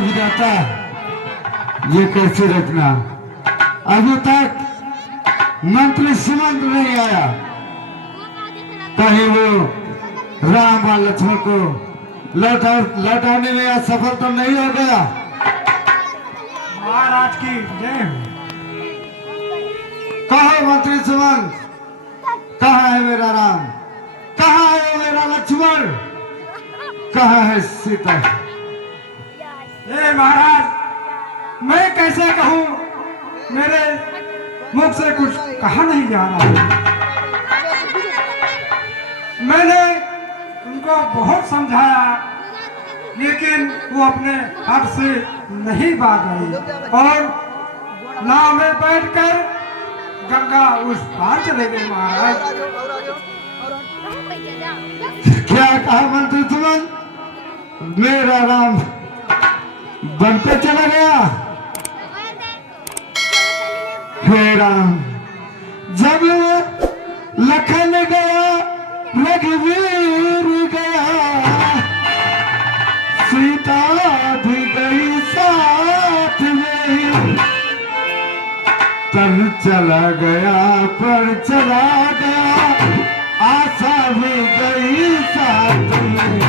विधाता, ये कैसे रखना। अभी तक मंत्री सुमंत नहीं आया, कहीं वो राम और लक्ष्मण को लौटाने में असफल तो नहीं हो गया। महाराज की जय। कहा मंत्री सुमंत, कहाँ है मेरा राम, कहाँ है मेरा लक्ष्मण, कहाँ है सीता। ये महाराज, मैं कैसे कहूँ, मेरे मुख से कुछ कहा नहीं जा रहा। मैंने उनको बहुत समझाया, लेकिन वो अपने हद से नहीं भाग रही और नाव में बैठकर गंगा उस पार चले गए। महाराज, क्या कहा मंत्री सुमंत, मेरा राम वन पे चला गया। हे राम, जब लखन गया रघुवीर गया, सीता भी गई साथ में, तन चला गया पर चला गया, आशा भी गई साथ में।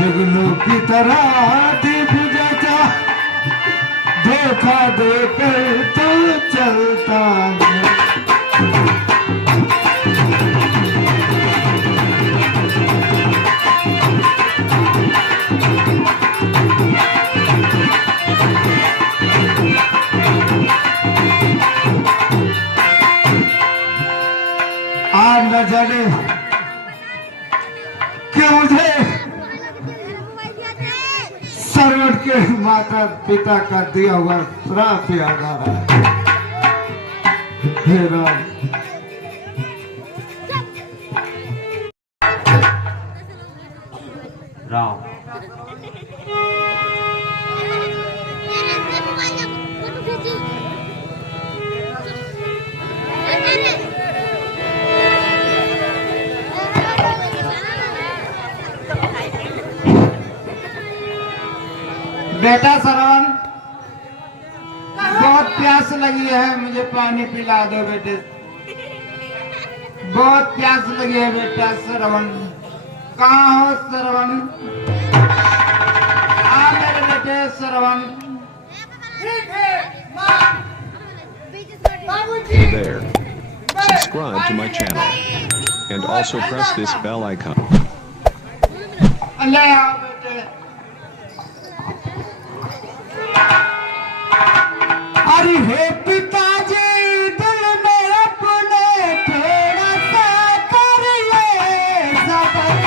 जुगनू की तरह दीप जचा, धोखा देकर तो चलता है। आज न जाने कि मुझे सरवण के माता पिता का दिया हुआ श्राप याद आ रहा है। हे राम, राम बेटा श्रवण, बहुत प्यास लगी है, मुझे पानी पिला दो बेटे। बहुत प्यास लगी है बेटा श्रवण। कहाँ हो श्रवण? आ मेरे बेटे श्रवण। Hey there. Subscribe to my channel and also press this bell icon. ले आओ बेटे। अरे हे पिताजी, दिल में अपने थोड़ा सा कर ले सबर।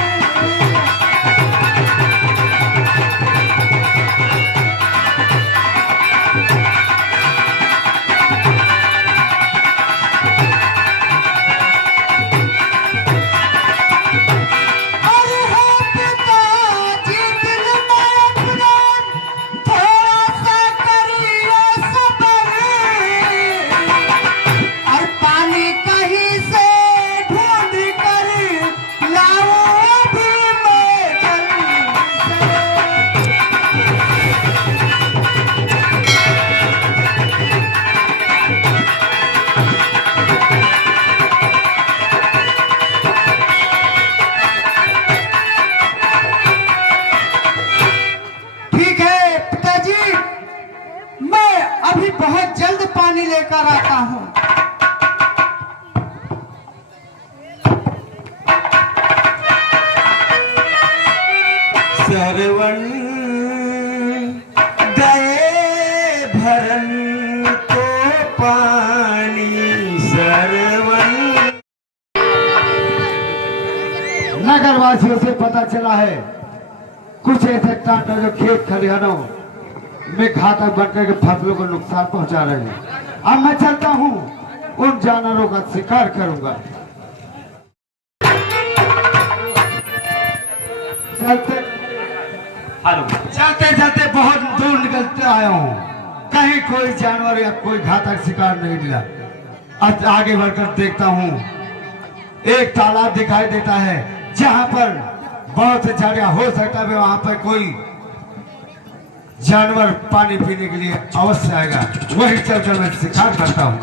अरे हे पिताजी, दिल में अपने थोड़ा सा कर ले सबर। और पानी कहीं से ढूंढ कर लाओ अभी मैं जल्दी से। ठीक है पिताजी, मैं अभी बहुत जल्द पानी लेकर आता हूँ। सरवण गए भरन को पानी, सरवण। नगरवासियों से पता चला है कुछ ऐसे टांडव जो खेत खलिहानों में घातक बनकर के फसलों को नुकसान पहुंचा रहे हैं। अब मैं चलता हूँ, उन जानवरों का शिकार करूंगा। चलते चलते बहुत दूर निकलते आया हूँ, कहीं कोई जानवर या कोई घातक शिकार नहीं मिला। अब आगे बढ़कर देखता हूँ, एक तालाब दिखाई देता है जहां पर बहुत जगह हो सकता है वहां पर कोई जानवर पानी पीने के लिए अवश्य आएगा। वही चलकर मैं शिकार करता हूँ।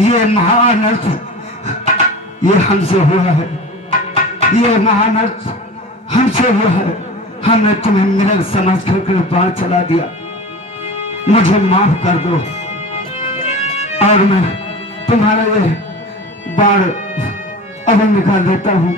ये महानर्थ ये हमसे हुआ है, ये महानर्थ हमसे हुआ है। हमने तुम्हें मिलल समझ कर बाढ़ चला दिया, मुझे माफ कर दो और मैं तुम्हारा ये बाढ़ अब निकाल देता हूँ।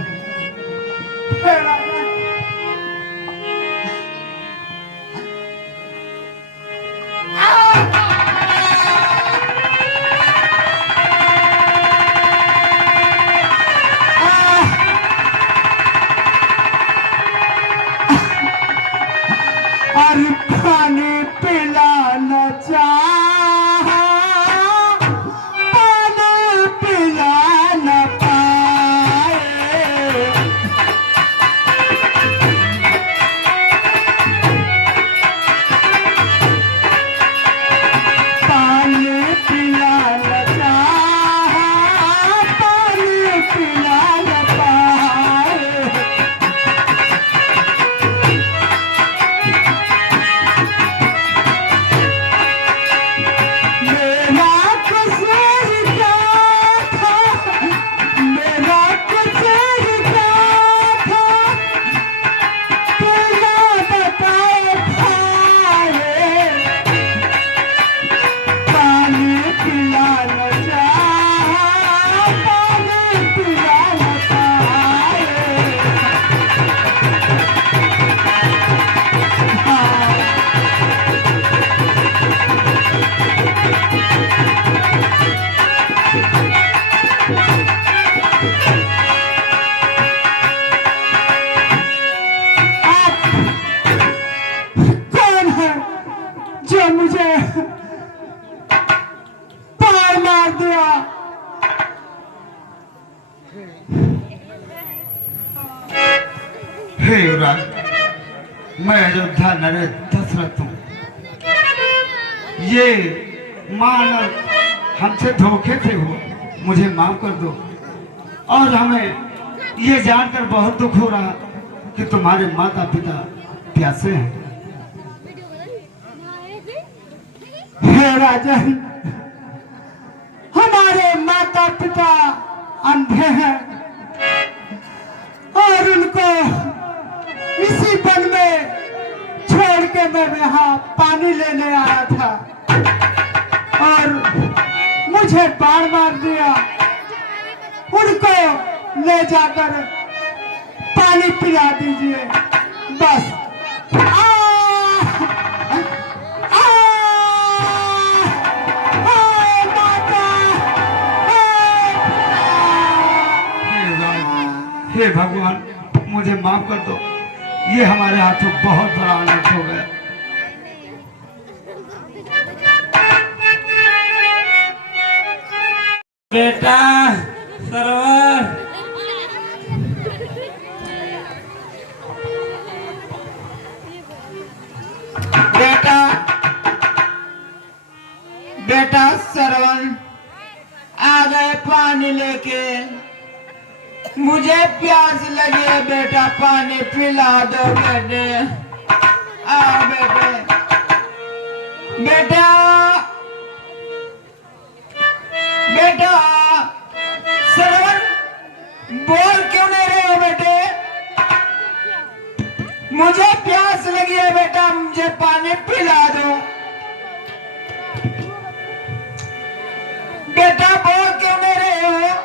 पानी पिलाना चाहा, पानी पिलाना पाए, आप कौन है जो मुझे पार मार दिया? हे युवराज, मैं अयोध्या नरेश दशरथ हूँ। ये मानव हमसे धोखे से हो, मुझे माफ कर दो। और हमें ये जानकर बहुत दुख हो रहा कि तुम्हारे माता पिता प्यासे हैं। हे राजन, हमारे माता पिता अंधे हैं और उनको इसी वन में छोड़ के मैं यहाँ पानी लेने आया था और मुझे बाढ़ मार दिया। उनको ले जाकर पानी पिला दीजिए बस। हे भगवान, मुझे माफ कर दो। ये हमारे हाथों बहुत बड़ा अनर्थ हो गया। बेटा सरवर, बेटा सरवन आ गए पानी लेके। मुझे प्यास लगी है बेटा, पानी पिला दो बेटे। आओ बेटे। बेटा बेटा सरवन, बोल क्यों नहीं रहे हो बेटे? मुझे प्यास लगी है बेटा, मुझे पानी पिला दो। बेटा बोल क्यों नहीं रहे हो?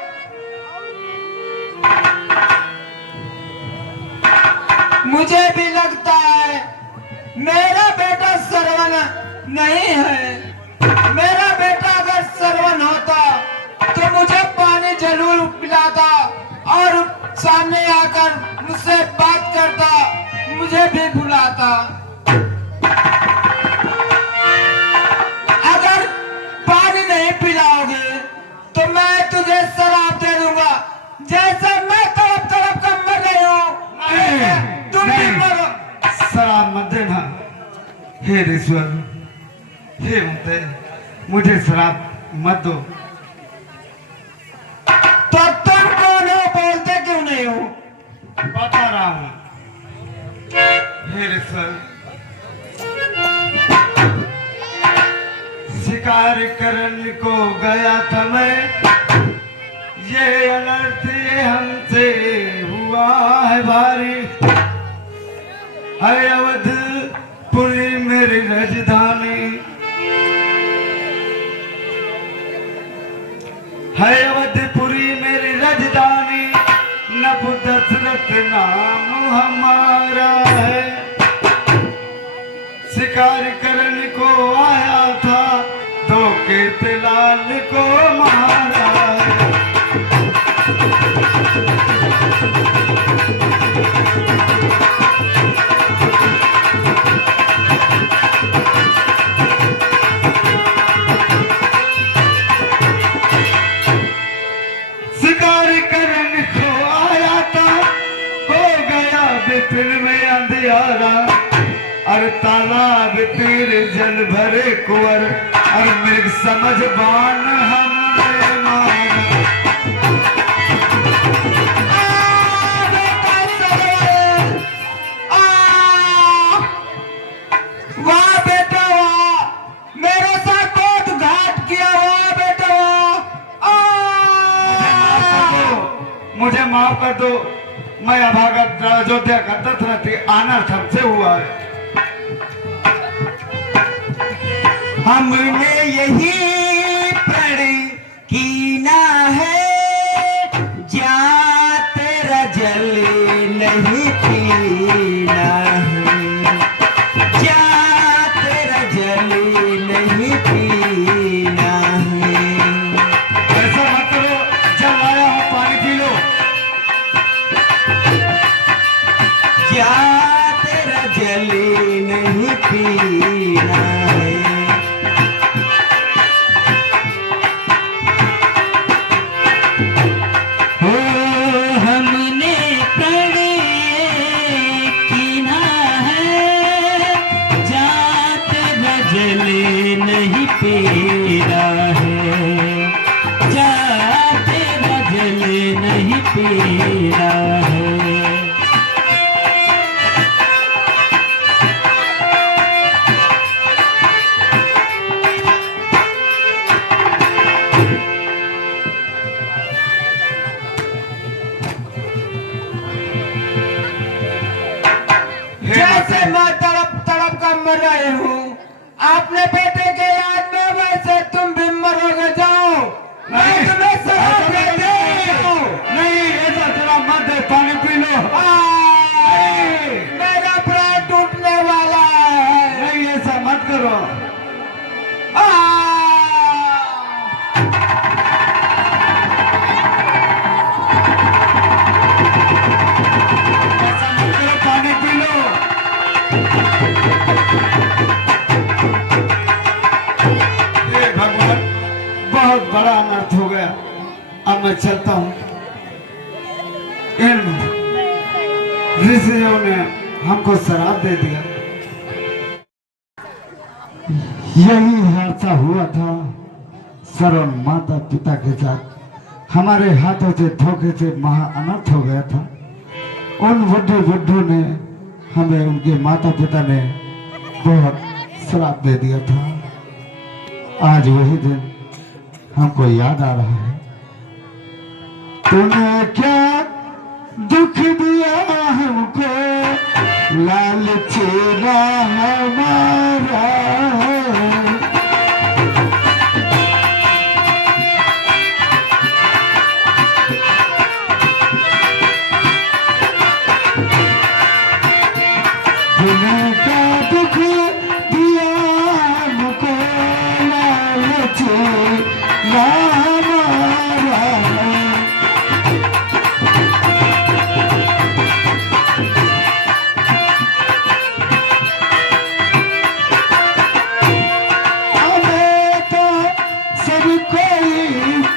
मुझे भी लगता है मेरा बेटा सरवन नहीं है। मेरा बेटा अगर सरवन होता तो मुझे पानी जरूर पिलाता और सामने आकर मुझसे बात करता, मुझे भी बुलाता। अगर पानी नहीं पिलाओगे तो मैं तुझे शराब दे दूंगा, जैसे मैं तड़प तड़प कर मर रही हूँ, तुम भी मरो। शराब मत देना। हे ईश्वर, हे मुझे, मुझे शराब मत दो। तो तुम कौन हो, बोलते क्यों नहीं हो? बता रहा हूँ। हे ईश्वर, शिकार करने को गया था मैं, ये अनर्थ ये हमसे हुआ है भारी। है अवधपुरी मेरी राजधानी, है अवधपुरी मेरी राजधानी। नभ दशरथ नाम हमारा है। शिकार करने को आया था, धोखे से लाल को मारा है। शिकार करने को आया था, हो गया बिपिन में अंधियारा। और तालाब तीर जल भरे कुंवर, और मृग समझ बाण हमने मारा। वाह बेटा वाह, मेरे साथ बहुत घाट किया। वाह बेटा वाह। मुझे माफ कर दो। मैं अभागत अयोध्या का दशरथ अनर्थ हमसे हुआ है। हमने यही प्रण कीना है, जा तेरा जल नहीं पीना है, जा तेरा जल नहीं पीना है। ऐसा मत करो, जल लाया हूँ पानी पी लो। महीना है। जैसे मैं तड़प तड़प कर मर रही हूँ अपने बेटे के याद में, वैसे तुम भी मरोगे। जाओ, मैं तुम्हें शराब देती हूँ। नहीं, ऐसा चला मत दे, पानी पी लो। मेरा प्राण टूटने वाला है। नहीं, ऐसा मत करो। ऐसा मत करो, पानी पी लो। हे भगवान, बहुत बड़ा अनर्थ हो गया। अब मैं चलता हूँ। इन ऋषियों ने हमको शराब दे दिया। यही हादसा हुआ था सरवन माता पिता के साथ। हमारे हाथों से धोखे से महा अनर्थ हो गया था। उन बुद्धू ने हमें, उनके माता पिता ने बहुत श्राप दे दिया था। आज वही दिन हमको याद आ रहा है। तूने क्या दुख दिया हमको, लालच ना हमारा। तूने क्या दुख दिया हमको, लालच ना हमारा। हमें तो सब कोई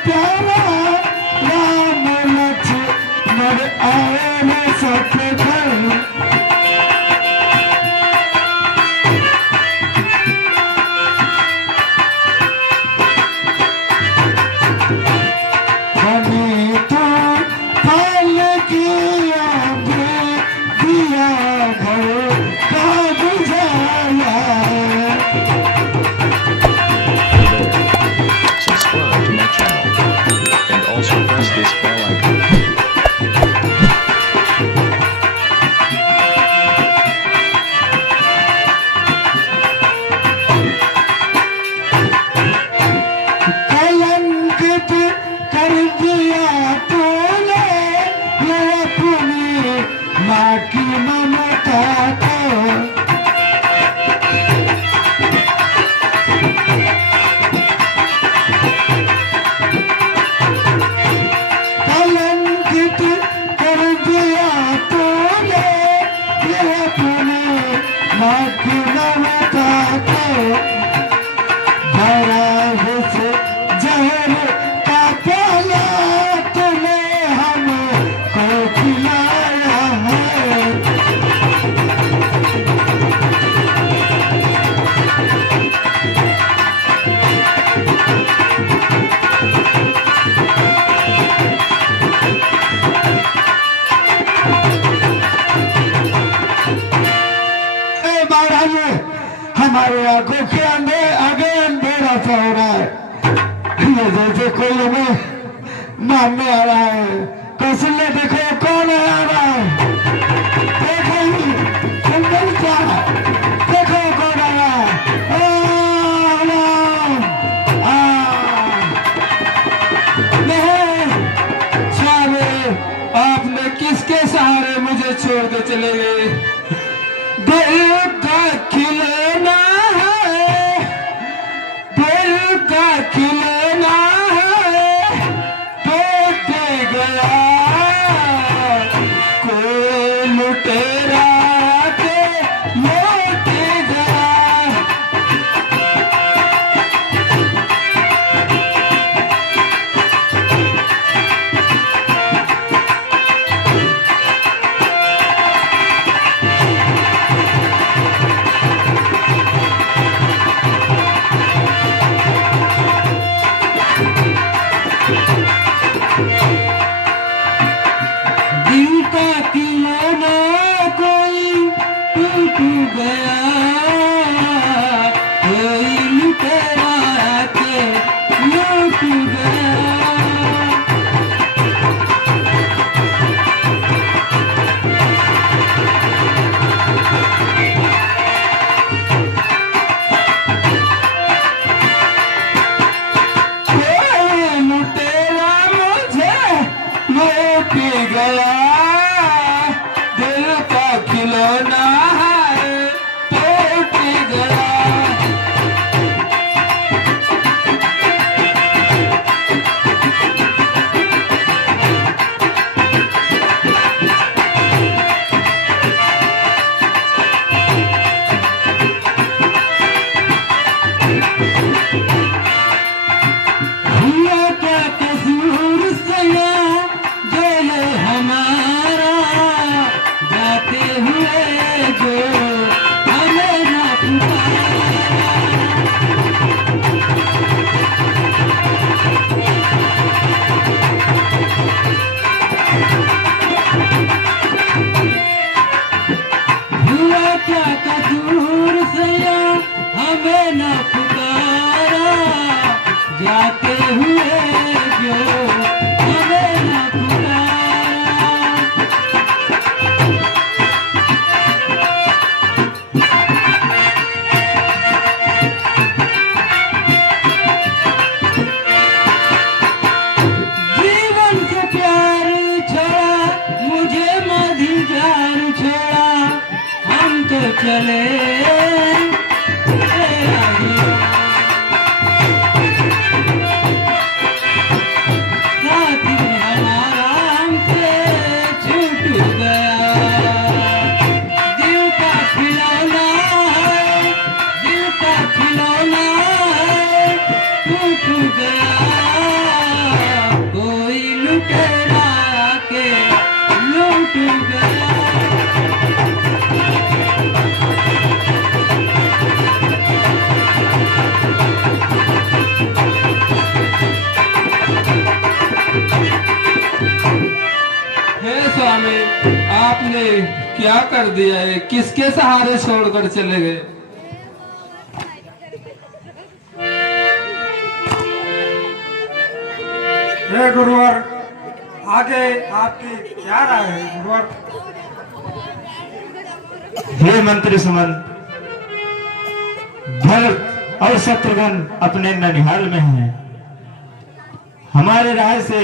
प्यारा, राम लक्ष्मण आए न सके घर। हमें तो फल किया दिया घर का बुझाया। Subscribe to my channel and also press this bell icon. कलंकित कर दिया तूने ये अपनी माँ की ममता को। कलंकित कर दिया तूने ये अपनी माँ की ममता को। भरा से जहर का प्याला तूने हमको पिलाया है। महाराज, हमारे आंखों के आगे अंधेरा सा हो रहा है। ये जैसे कोई हमें मारने आ रहा है। कौशल्य देखो, कौन है आ रहा है? देखो कुंडल क्या, देखो कौन आ रहा है। स्वामी, आपने किसके सहारे मुझे छोड़ के चले गए? दिल का खिलौना है, दिल का खिलौना है, टूट गया। कोई लुटेरा के लौट गया। का खिलौना कोई टूट गया, कोई लुटेरा के लूट गया। गया दिल का खिलौना है टूट गया। हुआ क्या कसूर सया हमारा, जाते हुए जो हमें ना पुकारा। हुआ क्या कसूर सया हमें ना पुकारा, जाते हुए जो हमें ना पुकारा। चले साथी हमारा हमसे छूट गया। दिल का खिलौना है, दिल का खिलौना है टूट गया, कोई लुटेरा के लूट गया। स्वामी, आपने क्या कर दिया है? किसके सहारे छोड़कर चले गए? हे गुरुवर, आगे आपकी क्या राय है गुरुवर? हे मंत्री सुमन, भरत और शत्रुघ्न अपने ननिहाल में हैं। हमारे राय से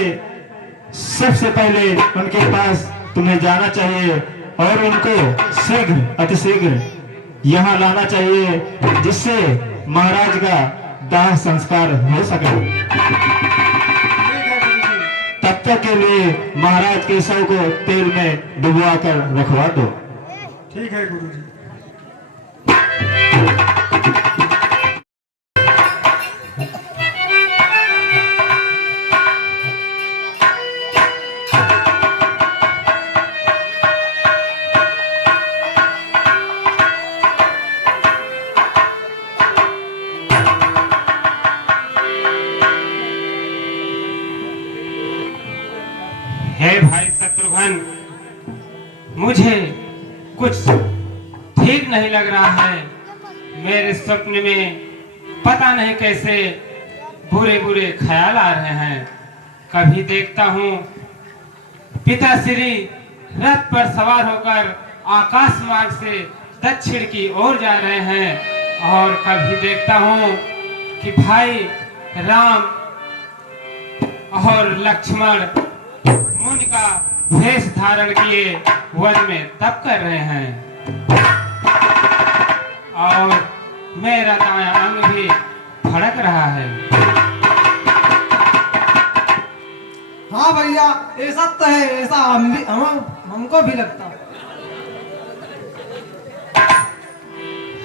सबसे पहले उनके पास तुम्हें जाना चाहिए और उनको शीघ्र अतिशीघ्र यहाँ लाना चाहिए, जिससे महाराज का दाह संस्कार हो सके। तब तक के लिए महाराज के शव को तेल में डुबवा कर रखवा दो। ठीक है गुरुजी। हे भाई शत्रुघ्न, मुझे कुछ ठीक नहीं लग रहा है। मेरे सपने में पता नहीं कैसे बुरे बुरे ख्याल आ रहे हैं। कभी देखता हूँ पिताश्री रथ पर सवार होकर आकाश मार्ग से दक्षिण की ओर जा रहे हैं, और कभी देखता हूँ कि भाई राम और लक्ष्मण मुनि का वेश धारण किए वन में तप कर रहे हैं, और मेरा दायां अंग भी फड़क रहा है। हाँ भैया, ऐसा तो है, ऐसा हमको भी लगता है।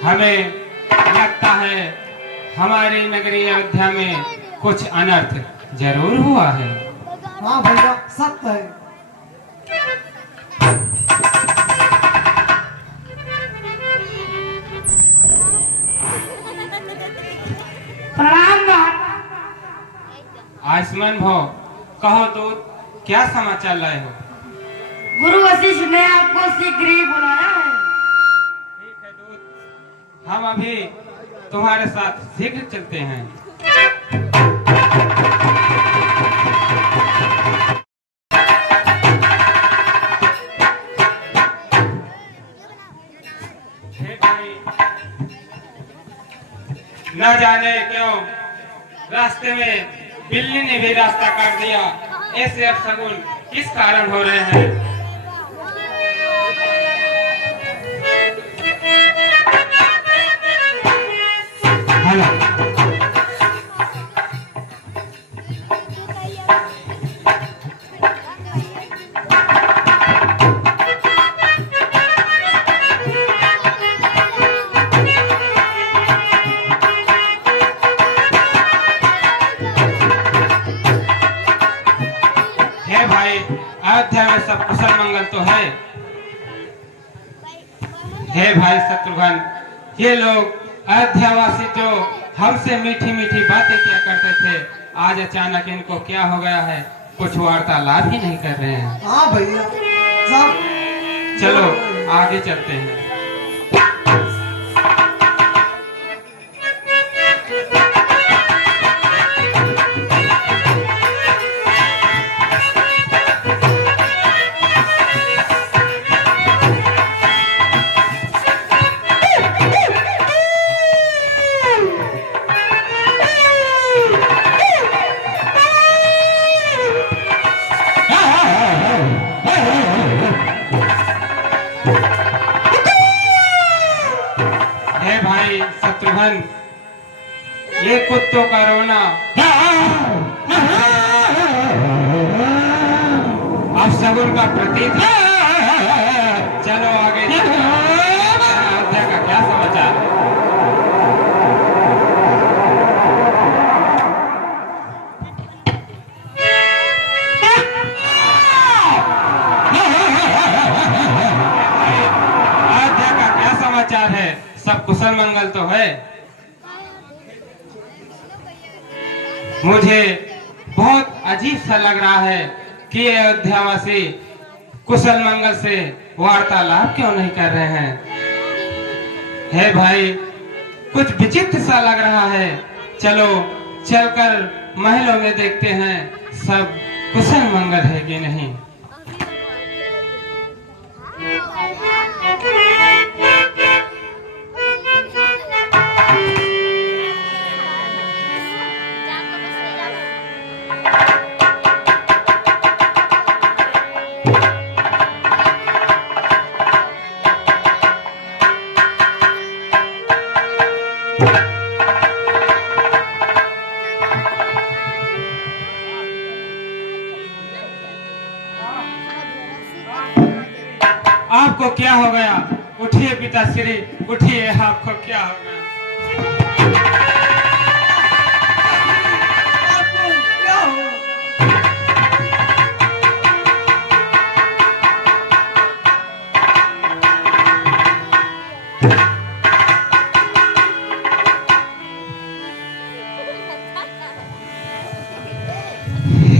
हमें लगता है हमारी नगरी अयोध्या में कुछ अनर्थ जरूर हुआ है। हाँ भैया, सत्य है। प्रणाम। आयुष्मान भव, कहो दूत, क्या समाचार लाए हो? गुरुवर, वशिष्ठ ने आपको शीघ्र ही बुलाया है। ठीक है दूत, हम अभी तुम्हारे साथ शीघ्र चलते हैं। हे भाई, न जाने क्यों रास्ते में बिल्ली ने भी रास्ता काट दिया। ऐसे अपशगुन किस कारण हो रहे हैं? हेलो हे भाई, अयोध्या में सब कुशल मंगल तो है? हे भाई शत्रुघ्न, ये लोग अयोध्यावासी जो हमसे मीठी मीठी बातें किया करते थे, आज अचानक इनको क्या हो गया है? कुछ वार्तालाप ही नहीं कर रहे हैं। हाँ भैया सब चलो आगे चलते हैं। हे भाई शत्रुघ्न, ये कुत्तों का रोना अपशगुन का प्रतीक है। चलो आगे चलते हैं। अयोध्या का क्या समाचार? अयोध्या का क्या समाचार है? सब कुशल मंगल तो है? मुझे बहुत अजीब सा लग रहा है कि अयोध्यावासी कुशल मंगल से वार्तालाप क्यों नहीं कर रहे हैं? हे भाई, कुछ विचित्र सा लग रहा है। चलो चलकर महलों में देखते हैं सब कुशल मंगल है कि नहीं। आपको क्या हो गया? उठिए पिताश्री, उठिए। आपको क्या हो गया?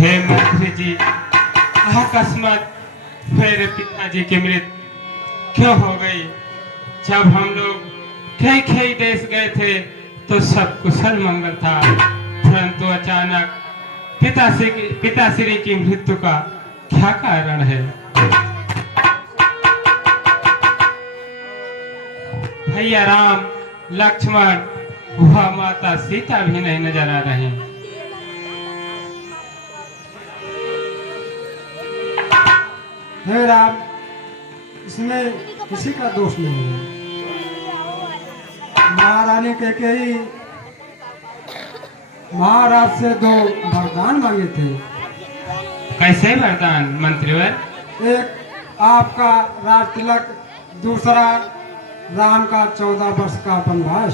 हे मंत्री जी, अकस्मात मेरे पिताजी की मृत्यु क्यों हो गई? जब हम लोग कई कई देश गए थे तो सब कुशल मंगल था, परंतु अचानक पिताश्री की मृत्यु का क्या कारण है? भैया राम, लक्ष्मण व माता सीता भी नहीं नजर आ रहे। हे राम, इसमें किसी का दोष नहीं है। महारानी कैकेयी महाराज से 2 वरदान मांगे थे। कैसे वरदान मंत्रीवर? एक आपका राज तिलक, दूसरा राम का 14 वर्ष का वनवास।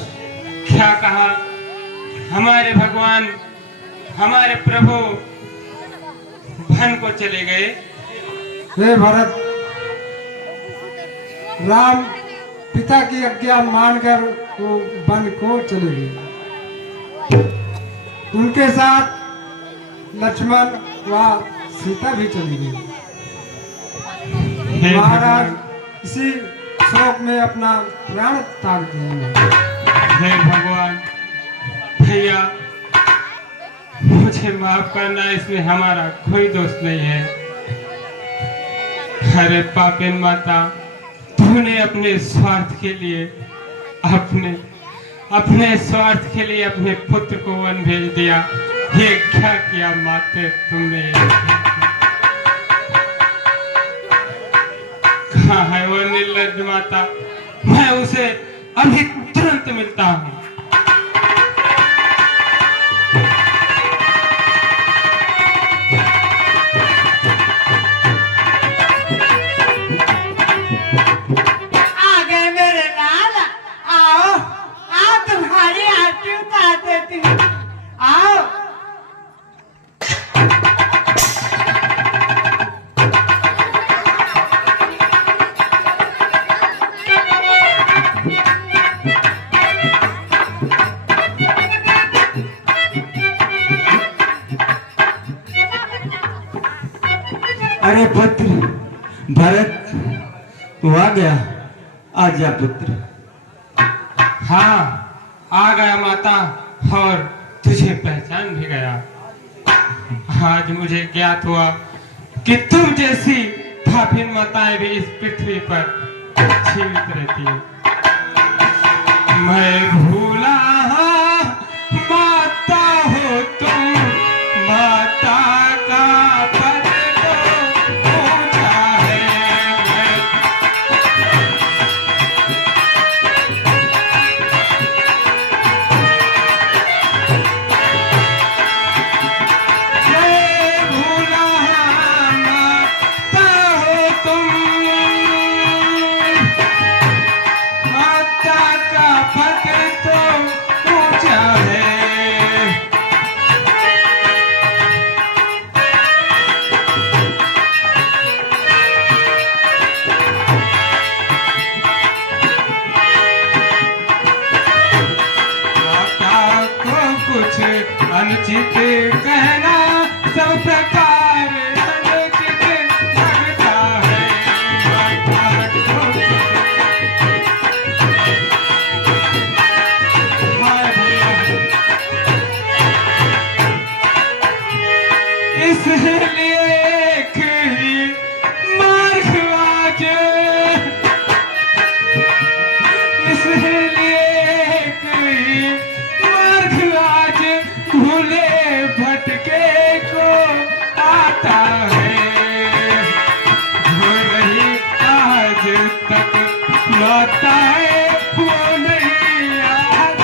क्या कहा? हमारे भगवान, हमारे प्रभु वन को चले गए? हे भरत, राम पिता की आज्ञा मानकर वो वन को चले गए। उनके साथ लक्ष्मण व सीता भी चली गई। हे महाराज भगवान। इसी शोक में अपना प्राण त्याग देंगे। हे भगवान, भैया मुझे माफ करना, इसमें हमारा कोई दोष नहीं है। अरे पापिन माता, तूने अपने स्वार्थ के लिए अपने स्वार्थ के लिए अपने पुत्र को वन भेज दिया। ये क्या किया माते तुमने? कहाँ है वो निर्लज्ज माता? मैं उसे अभी तुरंत मिलता हूँ। आ गए मेरे लाल, आओ आओ, तुम्हारी आरती उतार देती हूँ, आओ। अरे पुत्र भरत, तू आ गया। आजा पुत्र। हाँ, आ गया माता, और तुझे पहचान भी गया। आज मुझे ज्ञात हुआ कि तुम जैसी पापिन माताएं भी इस पृथ्वी पर जीवित रहती हैं। मैं भूला माता हो तुम, माता का पद तो ऊंचा है। मैं भूला माता हो तुम, माता का पद तो ऊंचा है। माता को कुछ अनुचित कहना सब प्रकार अनुचित लगता है। माता को हाय भैया, इसलिए एक ही मार्ग आज, इसलिए एक ही मार्ग आज भूले भटके को आता है। हो रही आज तक माताएं, वो नहीं आज।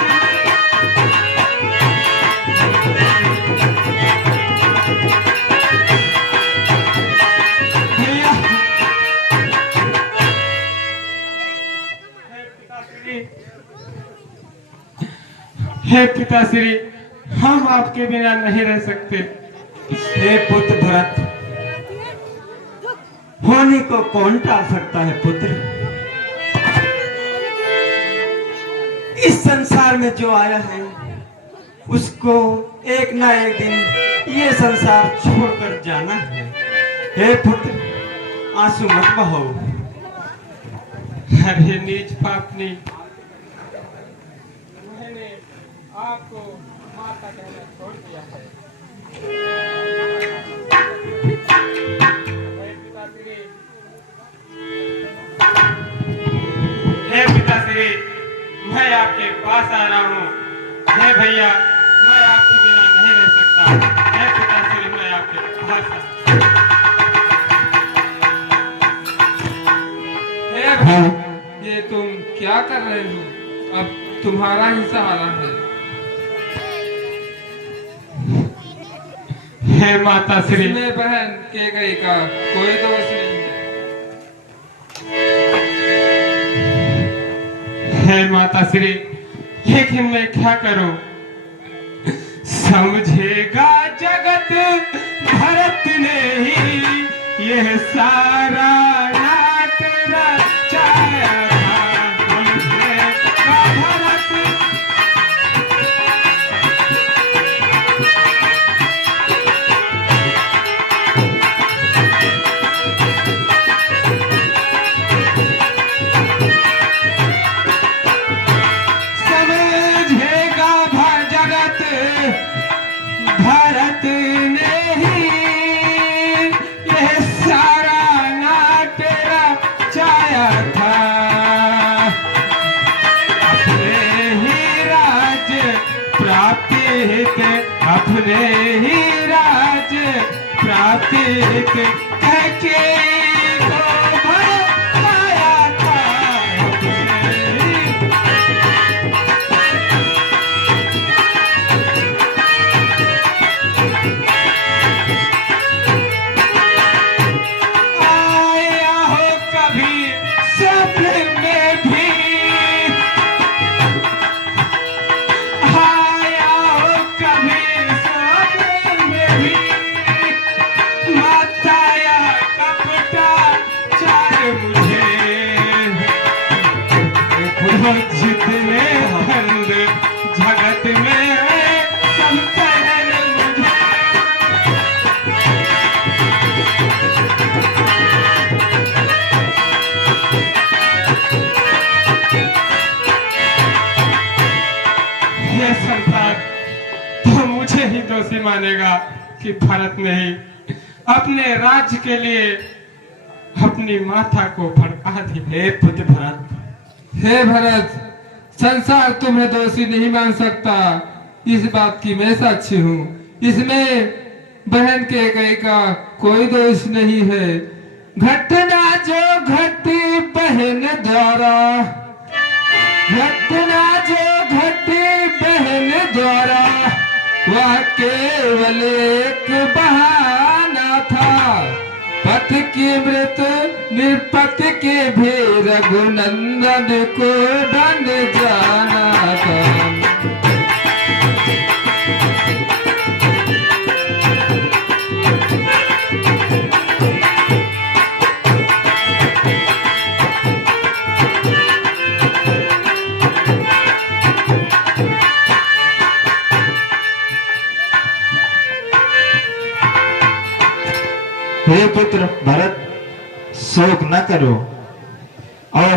भैया, हे पिताश्री, हम आपके बिना नहीं रह सकते। हे पुत्र भरत, होने को कौन टाल सकता है पुत्र? इस संसार में जो आया है उसको एक ना एक दिन ये संसार छोड़कर जाना है। हे पुत्र, आंसू मत बहाओ। अरे नीच पापनी, मैंने आपको माता कहना छोड़ दिया है। हे पिताश्री, मैं आपके पास आ रहा हूँ। हे भैया, मैं आपके बिना नहीं रह सकता। हे पिताश्री, मैं आपके पास हे भाई, ये तुम क्या कर रहे हो? अब तुम्हारा ही सहारा है। हे माता श्री, इसमें बहन के गई का कोई दोष नहीं है। हे माता श्री, लेकिन मैं क्या करूं? समझेगा जगत भरत ने ही यह सारा नाट रचाया था। समझेगा भरत, प्रीत है कि को भड़काया था आया हो कभी सपने में भी आया हो कभी सपने में भी बताया कपटा चाहे मुझे जितने बंद जगत में सब सहन मुझे ये संसार तो मुझे ही दोषी मानेगा कि भरत ने ही अपने राज्य के लिए अपनी माता को भड़का दी। हे पुत्र भरत, हे भरत, संसार तुम्हें दोषी नहीं मान सकता, इस बात की मैं साक्षी हूँ। इसमें बहन के गए का कोई दोष नहीं है। घटना जो घटी बहन द्वारा, घटना जो घटी बहन द्वारा, वह केवल एक बहाना था। पथ की मृत निरपत के भी रघुनंदन को दंड जाना था। हे पुत्र भरत, शोक न करो और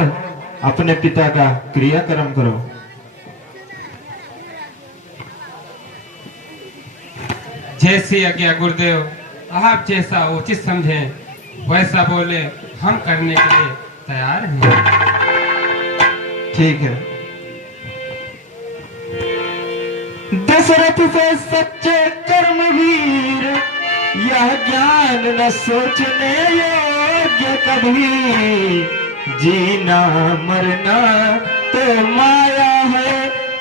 अपने पिता का क्रियाक्रम करो। जैसी आज्ञा गुरुदेव, आप जैसा उचित समझे वैसा बोले, हम करने के लिए तैयार हैं। ठीक है। दशरथ से सच्चे कर्मवीर, यह ज्ञान न सोचने योग्य कभी। जीना मरना तो माया है,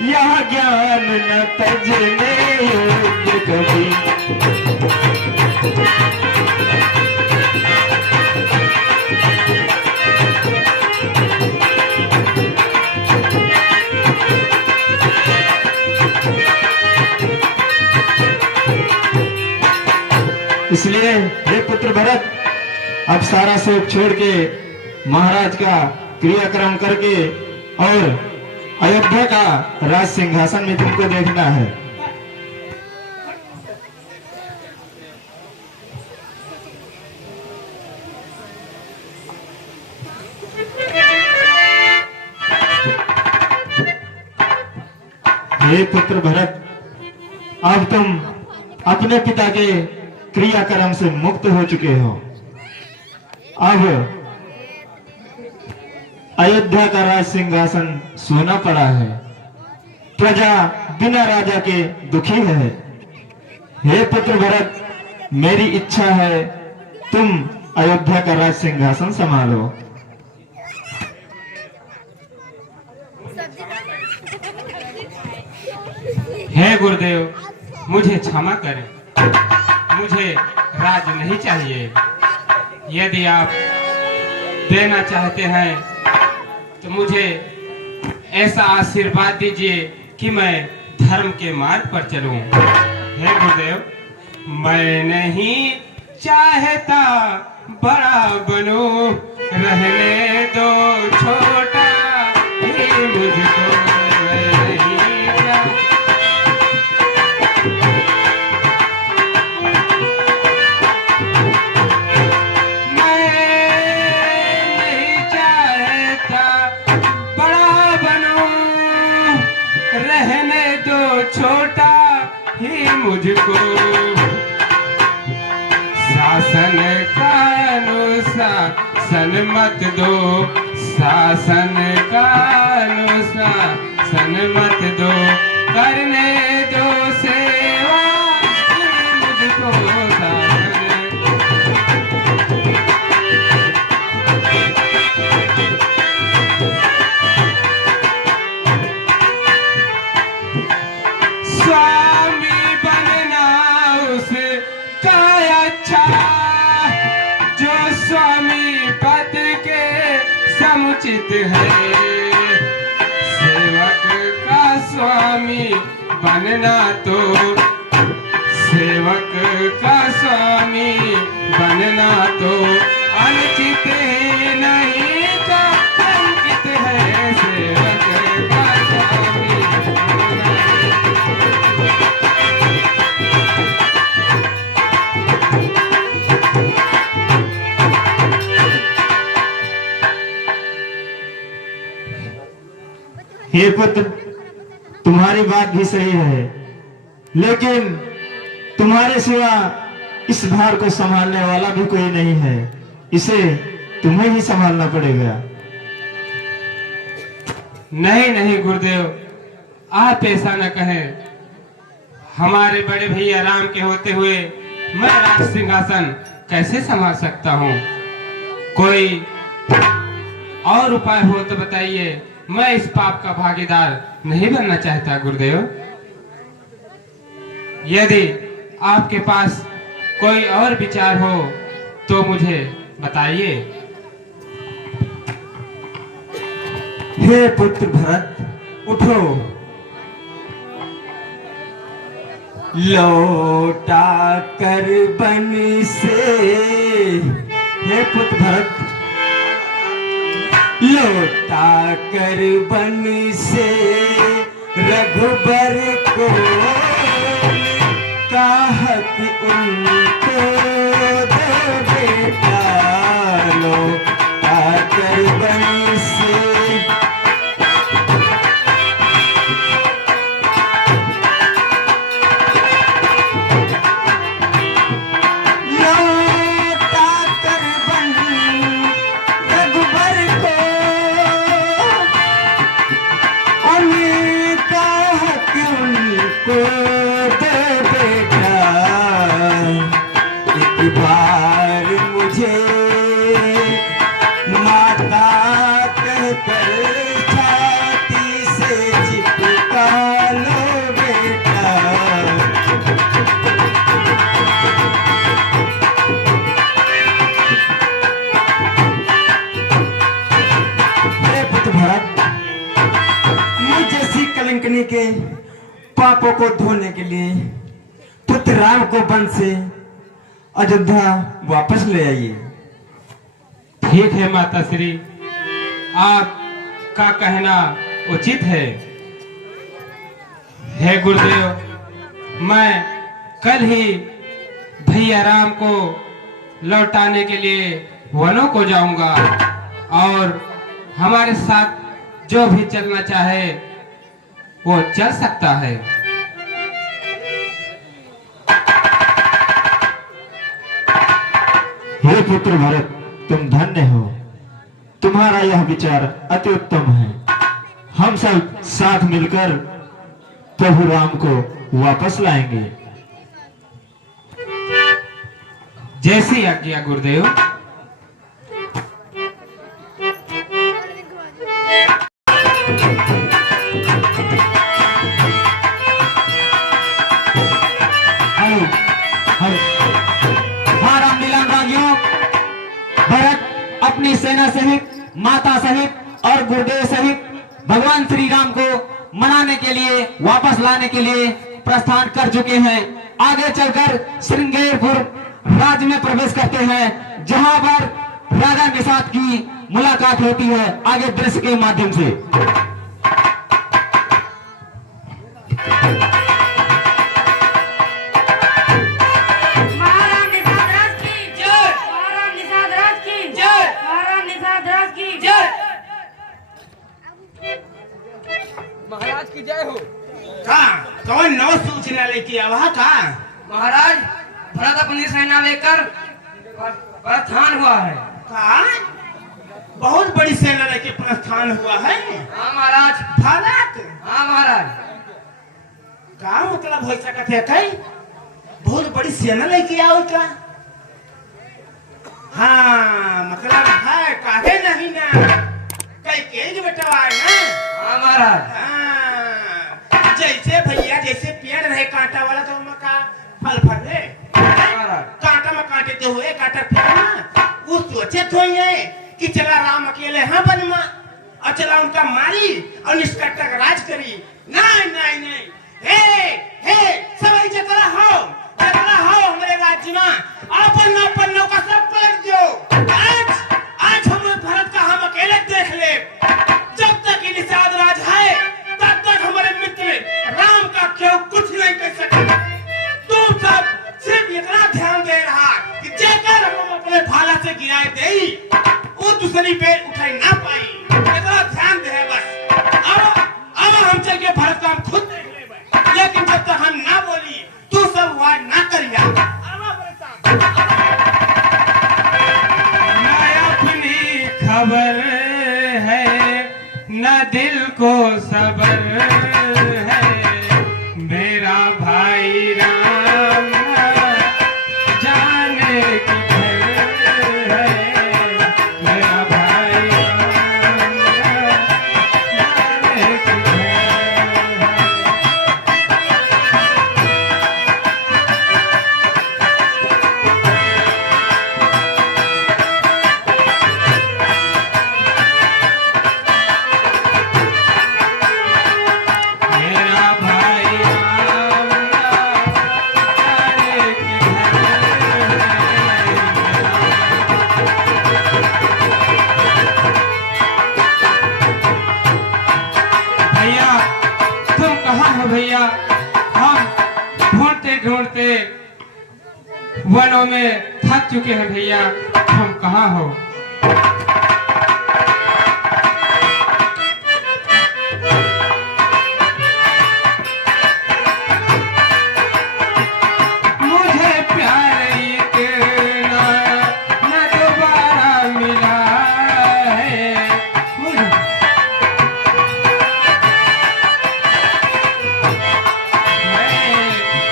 यह ज्ञान न तजने योग्य कभी। इसलिए हे पुत्र भरत, अब सारा शोक छोड़ के महाराज का क्रियाक्रम करके और अयोध्या का राज सिंहासन में तुमको देखना है। हे पुत्र भरत, अब तुम अपने पिता के क्रियाक्रम से मुक्त हो चुके हो। अब अयोध्या का राज सिंहासन सोना पड़ा है। प्रजा बिना राजा के दुखी है। हे पुत्र भरत, मेरी इच्छा है तुम अयोध्या का राज सिंहासन संभालो। हे गुरुदेव, मुझे क्षमा करें, मुझे राज नहीं चाहिए। यदि आप देना चाहते हैं तो मुझे ऐसा आशीर्वाद दीजिए कि मैं धर्म के मार्ग पर चलूं। हे गुरुदेव, मैं नहीं चाहता बड़ा बनूं, रहने दो छोटा ही मुझको। छोटा ही मुझको शासन का अनुशासन मत दो, शासन का अनुशासन मत दो, करने दो सेवा मुझको शासन अनुचित है। सेवक का स्वामी बनना तो, सेवक का स्वामी बनना तो अनुचित है, नहीं तो अंकित है। सेवक का स्वामी बनना। हे पुत्र, तुम्हारी बात भी सही है, लेकिन तुम्हारे सिवा इस भार को संभालने वाला भी कोई नहीं है। इसे तुम्हें ही संभालना पड़ेगा। नहीं नहीं गुरुदेव, आप ऐसा न कहें। हमारे बड़े भैया राम के होते हुए मैं राज सिंहासन कैसे संभाल सकता हूँ? कोई और उपाय हो तो बताइए। मैं इस पाप का भागीदार नहीं बनना चाहता गुरुदेव। यदि आपके पास कोई और विचार हो तो मुझे बताइए। हे पुत्र भरत, उठो। लौटा कर बन से, हे पुत्र भरत, लौटा कर बन से रघुबर को कहा कि उनको दो बेटा। लौटा कर बन से बार मुझे माता कहकर छाती से चिपका लो बेटा। हे पुत्र भरत, मुझ जैसी कलंकनी के पापों को धोने के लिए पुत्र राम को वन से अयोध्या वापस ले आइए। ठीक है माता श्री, आपका कहना उचित है। हे गुरुदेव, मैं कल ही भैया राम को लौटाने के लिए वनों को जाऊंगा और हमारे साथ जो भी चलना चाहे वो चल सकता है। हे पुत्र भरत, तुम धन्य हो। तुम्हारा यह विचार अति उत्तम है। हम सब साथ मिलकर प्रभु राम को वापस लाएंगे। जैसी आज्ञा गुरुदेव। Hello, hello. हाँ राम लीलाम रागियों, भरत अपनी सेना सहित, माता सहित और गुरुदेव सहित भगवान श्री राम को मनाने के लिए, वापस लाने के लिए प्रस्थान कर चुके हैं। आगे चलकर श्रृंगेरपुर राज्य में प्रवेश करते हैं, जहां पर राजा निषाद की मुलाकात होती है आगे दृश्य के माध्यम से। महाराज की जय हो। कौन नव सूचना लेके आवा था? महाराज, भरत अपनी सेना लेकर प्रस्थान हुआ है। का बहुत बड़ी सेना लेके प्रस्थान हुआ है। हाँ महाराज। भारत? हाँ महाराज। का मतलब हो सकत है? कई बहुत बड़ी सेना लेके आओ का? हाँ मतलब है, काहे नहीं ना, कई केज बटवा है ना। हाँ महाराज। हाँ, जैसे भैया जैसे पेड़ रहे कांटा वाला तो मका फल फल रहे, कांटा में कांटे तो हुए कांटा फेंकना। वो सोचे तो ये कि चला राम अकेले हाँ वन में और चला उनका मारी और निष्कटक राज करी। नहीं नहीं नहीं, हे सब जतरा हो हमारे राज्य में अपन का सब पलट दो। आज हम भारत का हम अकेले देख ले। जब तक ये निषाद राज है तब तक हमारे मित्र राम का क्यों कुछ नहीं कर सके। तुम सब सिर्फ इतना ध्यान दे रहा कि जेकर हम अपने भाला से गिराए दे वो दूसरी पेड़ उठाई ना पाई। इतना ध्यान दे बस। अब हम चल के भारत का हम खुद देख ले बस। लेकिन जब तक हम ना बोली तू सब वार ना करिया। अपनी खबर है न दिल को सबर है, मेरा भाई राम जाने किधर है, मेरा भाई राम जाने किधर है। मेरा भाई राम जाने किधर है। भैया तुम कहाँ हो भैया? हम ढूंढते ढूंढते वनों में थक चुके हैं भैया, तुम कहाँ हो? मुझे प्यार इतना न दोबारा मिला है।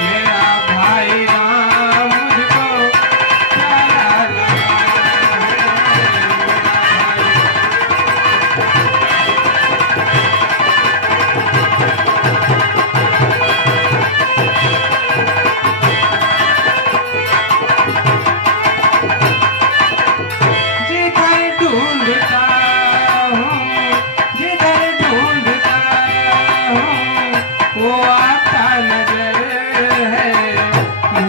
मेरा भाई राम मुझको प्यारा लगा जिधर ढूंढता हूँ वो आता नजर है,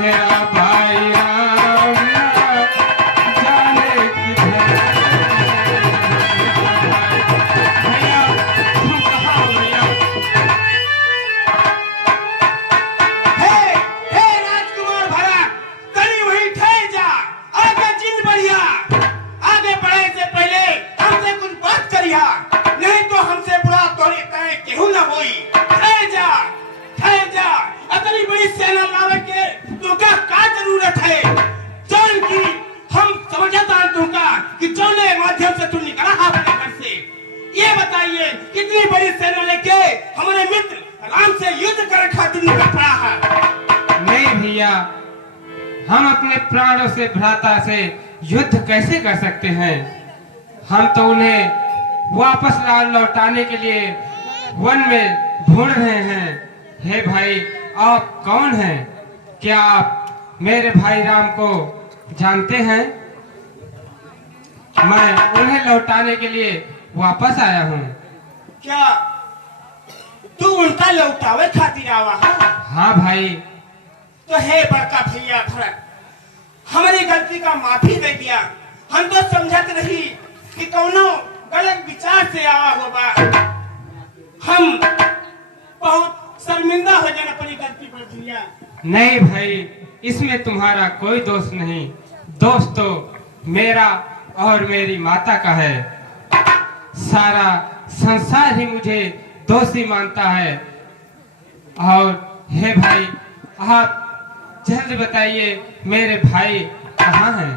मेरा भाई राम जाने किधर है। भैया तुम कहाँ हो भैया? हे राजकुमार भरत, तनी वहीं ठहर जा। आगे जिन बढ़िया। आगे बढ़ने से पहले हमसे कुछ बात करिया, नहीं तो हमसे बुरा तोरे कहे केहू ना होई। ठहर जा। इतनी बड़ी सेना लावे के तुमका का जरूरत है? जान की हम समझता है तुमका कि जौने माध्यम से तू निकला है अपने घर से। ये बताइए कितनी बड़ी सेना लेके हमारे मित्र राम से युद्ध करे खातिर निकल पड़ा है। नहीं भैया, हम अपने प्राणों से भ्राता से युद्ध कैसे कर सकते हैं? हम तो उन्हें वापस लौटाने के लिए वन में ढूंढ रहे हैं। हे भाई, आप कौन हैं? क्या आप मेरे भाई राम को जानते हैं? मैं उन्हें लौटाने के लिए वापस आया हूँ। क्या तू उनका लौटावे खातिर आवा है? हाँ भाई। तो हे बड़का भैया भरत, हमारी गलती का माफी दे दिया। हम तो समझत रही कि कौनो गलत विचार से आवा होगा। हम बहुत शर्मिंदा हो जाना अपनी गलती पर भैया। नहीं भाई, इसमें तुम्हारा कोई दोष नहीं। दोष तो मेरा और मेरी माता का है। सारा संसार ही मुझे दोषी मानता है। और हे भाई, आप जल्द बताइए मेरे भाई कहाँ हैं?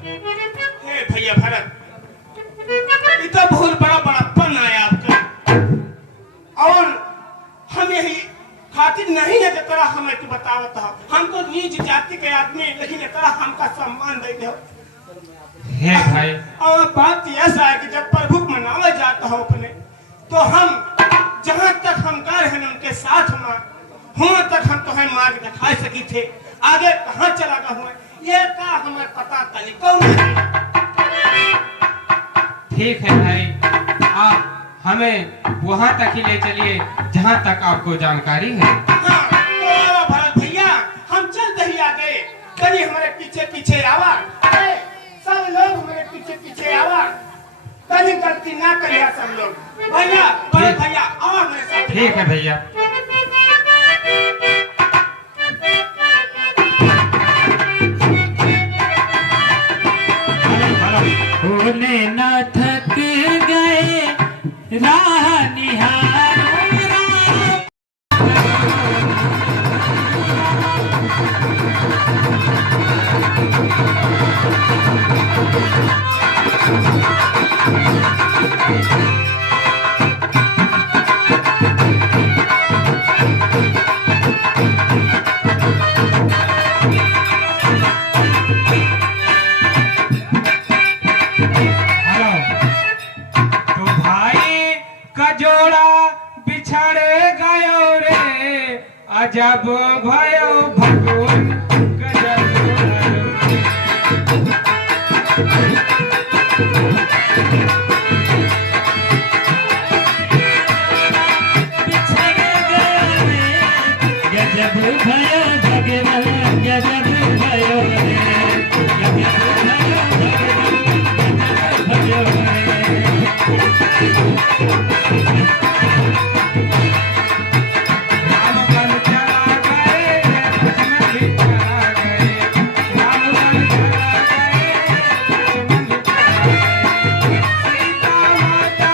हे भैया भरत, ये तो बहुत बड़ा बड़प्पन आया आपका। और हम यही खातिर नहीं है जो तरह हमें तू बतावत हो। हम तो नीच जाति के आदमी, लेकिन ये तरह हमका सम्मान दे दो। हे भाई, और बात ऐसा है कि जब प्रभु मनावे जाता हो अपने, तो हम जहाँ तक हम गए हैं उनके साथ वहाँ तक हम तुम्हें मार्ग दिखा सकी थे। आगे कहाँ चला गया हुआ ये का हमें पता तनिको नहीं। ठीक है भाई, आप हमें वहां तक ही ले चलिए जहां तक आपको जानकारी है। हाँ, तो भरत भैया हम चलते ही आगे, कहीं हमारे पीछे पीछे आवा, सब लोग हमारे पीछे पीछे आवा, कहीं गलती ना करिए सब लोग। भैया भरत भैया आओ हमारे साथ। ठीक है भैया। होने न थक गए राह निहारो राम। तो भाई का जोड़ा बिछड़े गयो रे, अजब भयो भगवान गजब भयो। बिछड़ गए गजब भयो भगवान गजब भयो रे, गजब भयो भगवान गजब भयो रे। राम बन चला गए, लक्ष्मण भी चला गए, राम बन चला गए, लक्ष्मण भी चला गए, सीता माता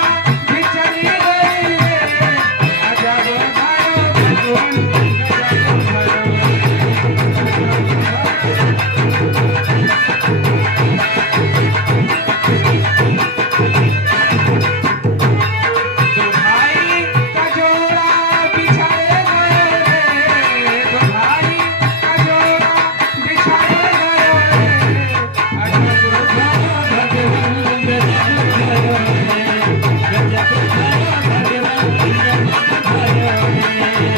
बिछड़ी गई रे, अजब भयो भगवान गजब तो भाई का जोड़ा बिछड़े गए रे, तो भाई का जोड़ा बिछड़े गए रे, अजब भयो भगवान गजब भयो रे, गजब भयो भगवान गजब भयो रे।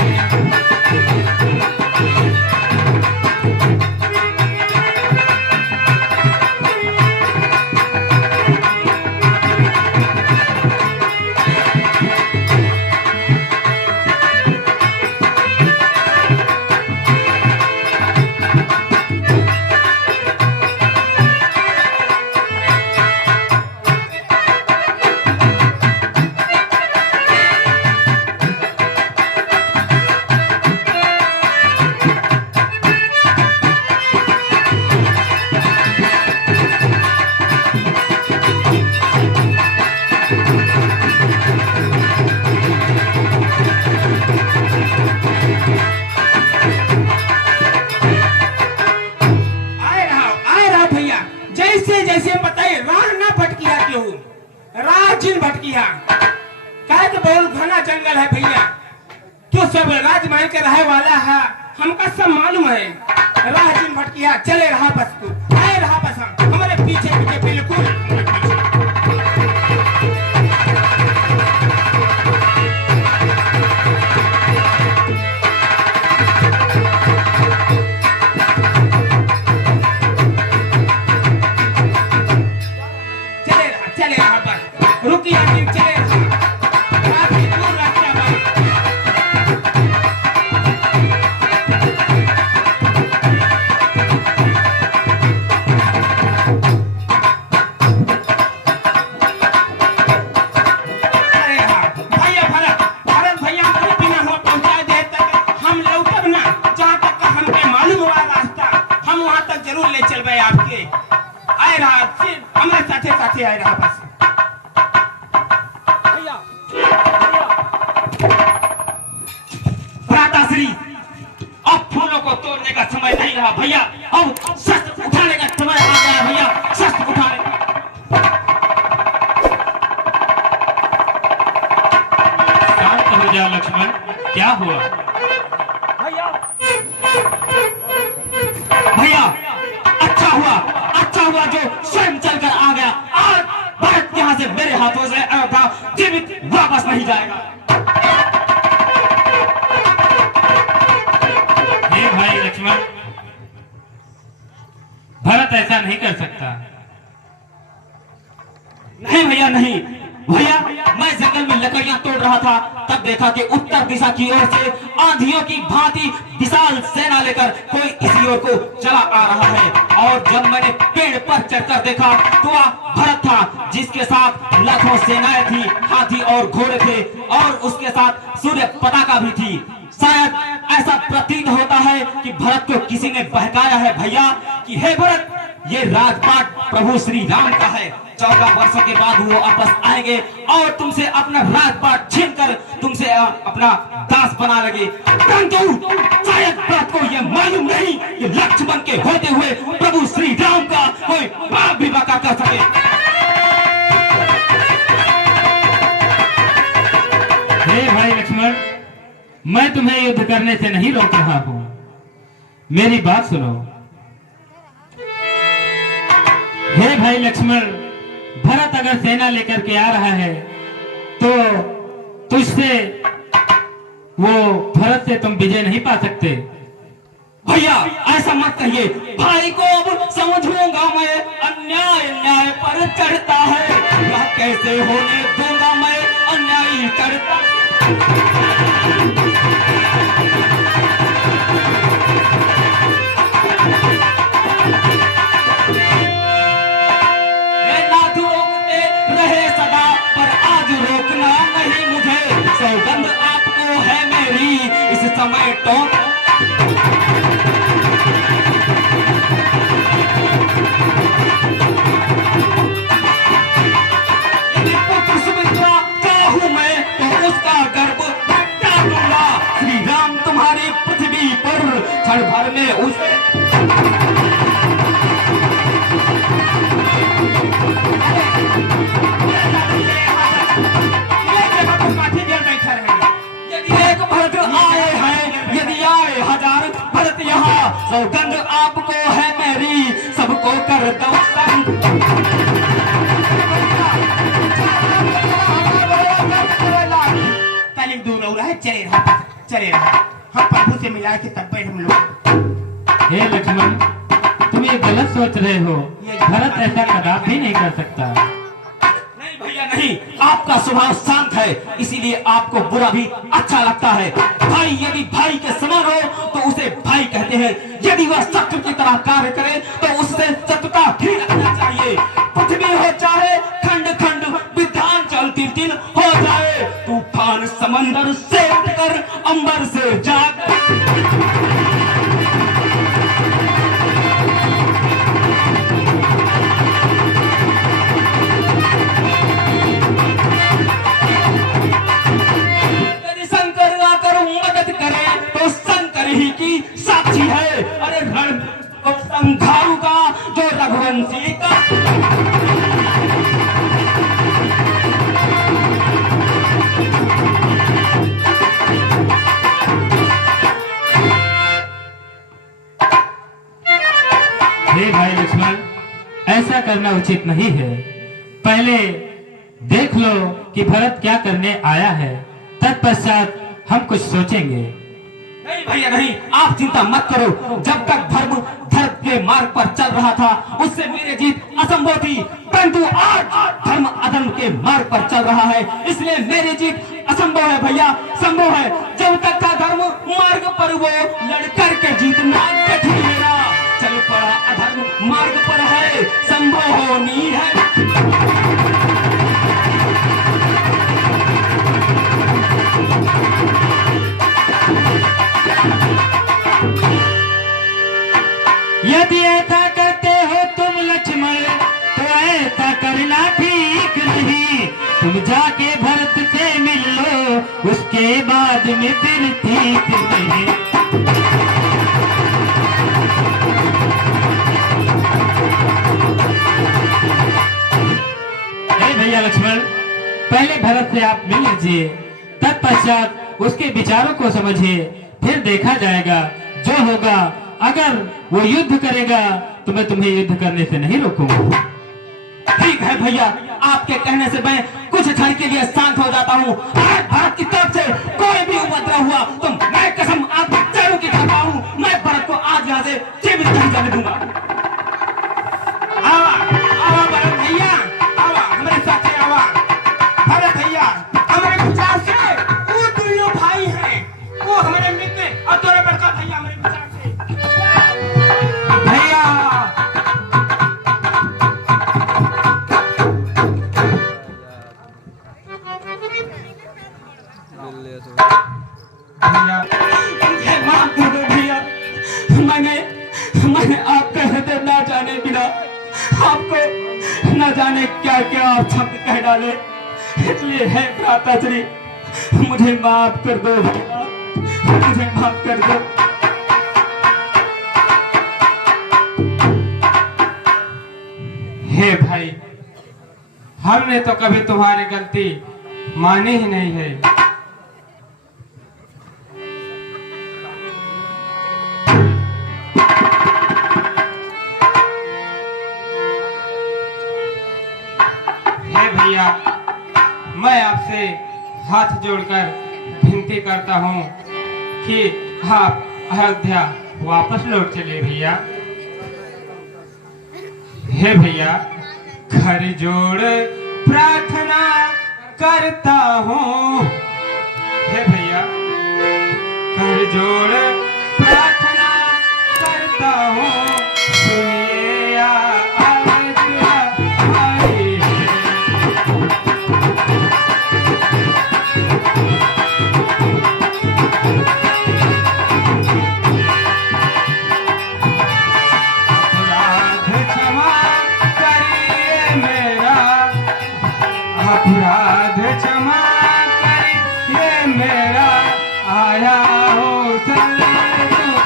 आए रहा भैया, जैसे जैसे बताइए राह ना भटकिया क्यों, राह जिन भटकिया, कहे तो बहुत घना जंगल है भैया, क्यों सब राजमहल के रहे वाला है, हमका सब मालूम है, राह जिन भटकिया, चले रहा बस तू, आए रहा बस हम, हमारे पीछे पीछे बिल्कुल हमारे पीछे। चले रहा बस, रुकिए चले रहा, काफी दूर रास्ता बा। भैया भरत भैया हमको बिना हुआ पहुंचा दे तक हम लौटब ना, जहाँ तक का हमके मालूम हुआ रास्ता हम वहाँ तक जरूर ले चलबे आपके। आए रहा फिर हमारे साथे साथे आए रहा बस। भ्राताश्री, अब फूलों को तोड़ने का समय नहीं रहा भैया, अब शस्त्र उठाने का समय आ गया भैया, शस्त्र उठाने। शांत हो जा लक्ष्मण, क्या हुआ? भैया अच्छा हुआ जो स्वयं चलकर आ गया, आज भारत यहाँ से मेरे हाथों से अयोध्या जीवित वापस नहीं जाएगा। हे भाई लक्ष्मण, भरत ऐसा नहीं कर सकता। नहीं भैया नहीं भैया, मैं जंगल में लकड़ियां तोड़ रहा था, तब देखा कि उत्तर दिशा की ओर से आंधियों की भांति विशाल सेना लेकर कोई इसी ओर को चला आ रहा है। और जब मैंने पेड़ पर चढ़कर देखा तो वह भरत था, जिसके साथ लाखों सेनाएं थी, हाथी और घोड़े थे, और उसके साथ सूर्य पताका भी थी। शायद ऐसा प्रतीत होता है कि भरत को किसी ने बहकाया है भैया कि हे भरत, ये राजपाट प्रभु श्री राम का है। 14 वर्षों के बाद वो वापस आएंगे और तुमसे अपना राजपाट छीनकर तुमसे अपना दास बना लगे। परंतु शायद भरत को ये मालूम नहीं कि लक्ष्मण के होते हुए प्रभु श्री राम का कोई बाप भी बका कर सके। हे भाई लक्ष्मण, मैं तुम्हें युद्ध करने से नहीं रोक रहा हूं, मेरी बात सुनो। हे भाई लक्ष्मण, भरत अगर सेना लेकर के आ रहा है तो तुझसे वो भरत से तुम विजय नहीं पा सकते। भैया ऐसा मत कहिए, भाई को अब समझूंगा मैं, अन्याय अन्याय पर चढ़ता है, वह कैसे होने दूंगा मैं, अन्याय चढ़ता। रहे सदा पर आज रोकना नहीं मुझे, सौगंध आपको है मेरी इस समय टोक। यदि पुत्र सुमित्रा चाहूं मैं तो उसका गर्भ हटा दूंगा। श्री राम तुम्हारी पृथ्वी पर क्षण भर में उसे एक भरत आए हैं, यदि आए हजार भरत यहाँ, सौगंध आपको है मेरी, सबको कर दो संग। कलिंग दूर हो रहा है, चले रहा हम प्रभु से मिला के तब पे हम लोग। हे लक्ष्मण, तुम ये गलत सोच रहे हो, भरत ऐसा कदापि नहीं कर सकता। नहीं भैया नहीं, आपका स्वभाव शांत है, इसीलिए आपको बुरा भी अच्छा लगता है। भाई यदि भाई के समान हो तो उसे भाई कहते हैं, यदि वह शत्रु की तरह कार्य करे तो उससे शत्रुता भी रखना चाहिए। पृथ्वी हो चाहे खंड खंड, विध्यांचल तीन हो जाए, तूफान समंदर से उठकर अंबर से जाग। की साक्षी है, अरे रण संघारू का जो रघुवंशी का। हे भाई लक्ष्मण, ऐसा करना उचित नहीं है। पहले देख लो कि भरत क्या करने आया है, तत्पश्चात हम कुछ सोचेंगे। नहीं भैया नहीं, आप चिंता मत करो। जब तक धर्म के मार्ग पर चल रहा था उससे मेरी जीत असंभव थी, परंतु आज धर्म अधर्म के मार्ग पर चल रहा है, इसलिए मेरी जीत असंभव है भैया, संभव है। जब तक था धर्म मार्ग पर वो लड़कर के जीतना कठिन मेरा, चल पड़ा अधर्म मार्ग पर है, संभव होनी है। यदि ऐसा करते हो तुम लक्ष्मण तो ऐसा करना ठीक नहीं। तुम जाके भरत से मिल लो, उसके बाद में फिर ठीक नहीं। भैया लक्ष्मण, पहले भरत से आप मिल लीजिए, तत्पश्चात उसके विचारों को समझिए, फिर देखा जाएगा जो होगा। अगर वो युद्ध करेगा तो मैं तुम्हें युद्ध करने से नहीं रोकूंगा। ठीक है भैया, आपके कहने से मैं कुछ क्षण के लिए शांत हो जाता हूँ। आज भारत की तरफ से कोई भी उपद्रव हुआ तो मैं कसम आपके चरणों की खाता हूँ, मैं भारत को आज यहाँ से जीवित नहीं जाने दूंगा। आवा, आवा भारत भैया, आवा हमारे साथ क्या क्या आप शब्द कह डाले, इसलिए है भ्राताश्री, मुझे माफ कर दो भैया, मुझे माफ कर दो। हे भाई, हमने तो कभी तुम्हारी गलती मानी ही नहीं है। हे भैया, मैं आपसे हाथ जोड़कर विनती करता हूँ कि आप अयोध्या वापस लौट चले भैया। हे भैया, घर जोड़ प्रार्थना करता हूँ। हे भैया, घर जोड़ प्रार्थना करता हूँ, सुनिए आवाज़ हमारी है। अपराध क्षमा करिए मेरा, आया हो तुम्हारी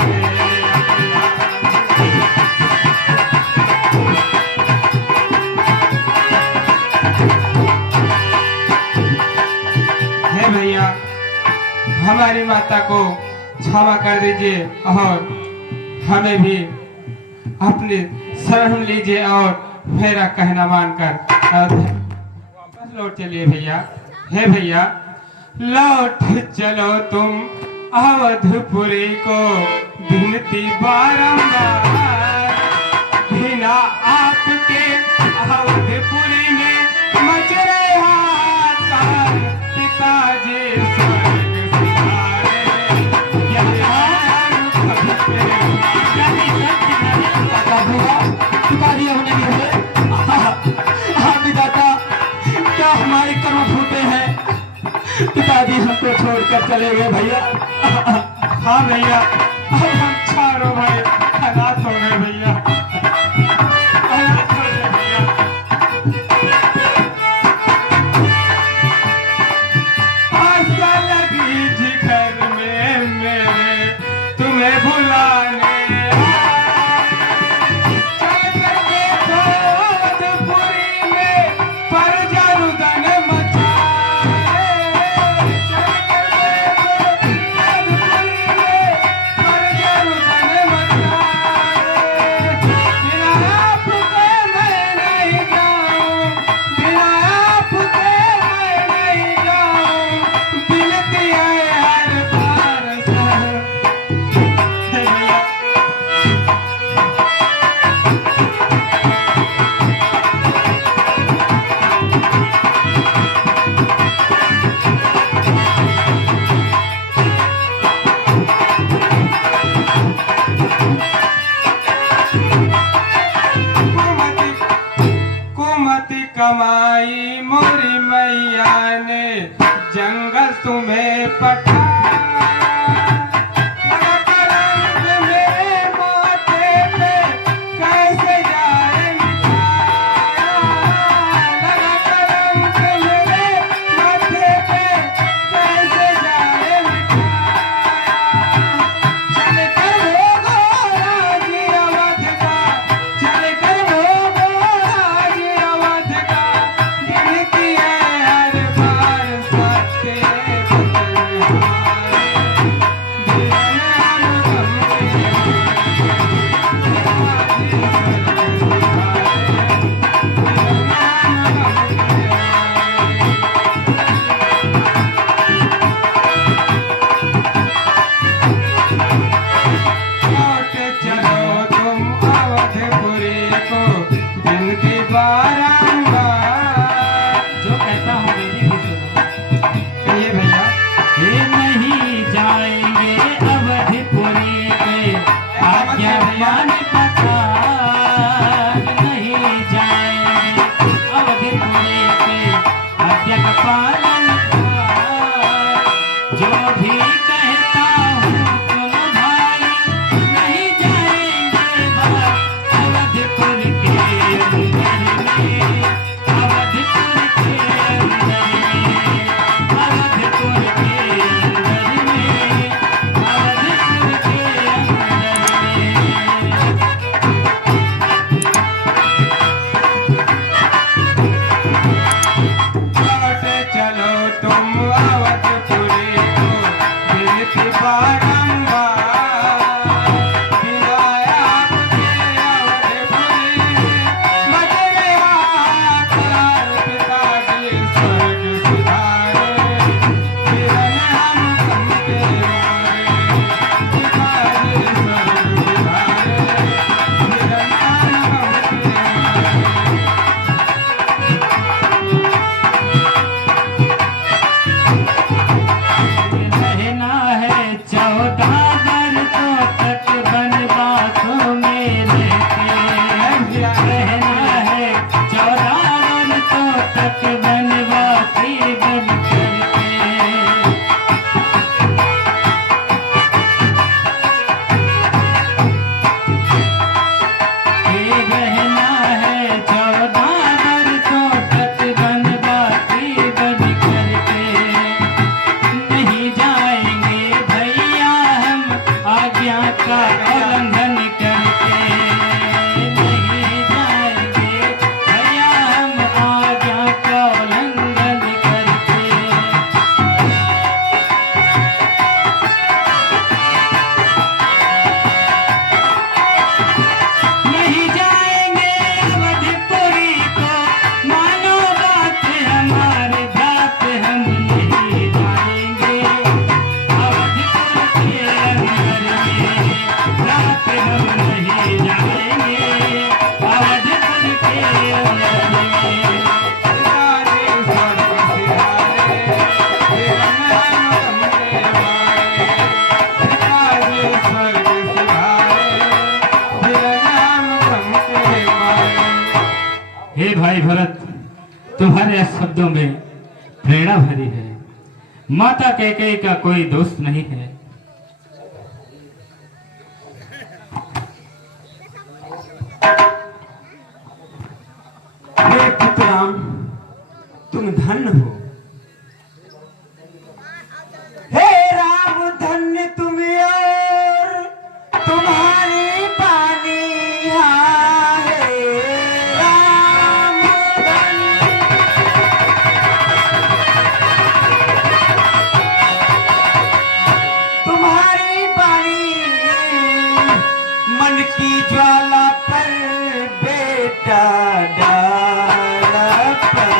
है। हे भैया, हमारी माता को क्षमा कर दीजिए और हमें भी अपने शरण लीजिए और मेरा कहना मानकर वापस लौट चलिए भैया। हे भैया, लौट चलो तुम अवधपुरी को विनती बारंबार, बिना आपके अवधपुरी में मच रहे हाहाकार, पिताजी स्वर्ग सिधारे, क्या हमारे कर्म फूटे हैं, पिताजी हमको छोड़कर चले गए भैया। हाँ भैया, अब हम चारों भाई अनाथ हो गए भैया, अनाथ हो गए भैया। आशा लगी जिगर में मेरे तुम्हें बुलाने, कमाई मोरी मैया ने जंगल तुम्हें पठाया, लगा कलंक मेरे माथे पे कैसे जाए मिटाया, लगा कलंक मेरे माथे पे कैसे जाए मिटाया। चल कर भोगो राजी अवध का, चल कर भोगो राजी अवध का, गिनती है हर बार सत्य बदल। तुम्हारे शब्दों में प्रेरणा भरी है। माता कैकेयी का कोई दोष नहीं है। हे पुत्राम, तुम धन्य हो। हे राम धन्य तुम और तुम्हारी बानी है। राम धन्य तुम्हारी बानी, मन की ज्वाला पर बेटा डाला पर।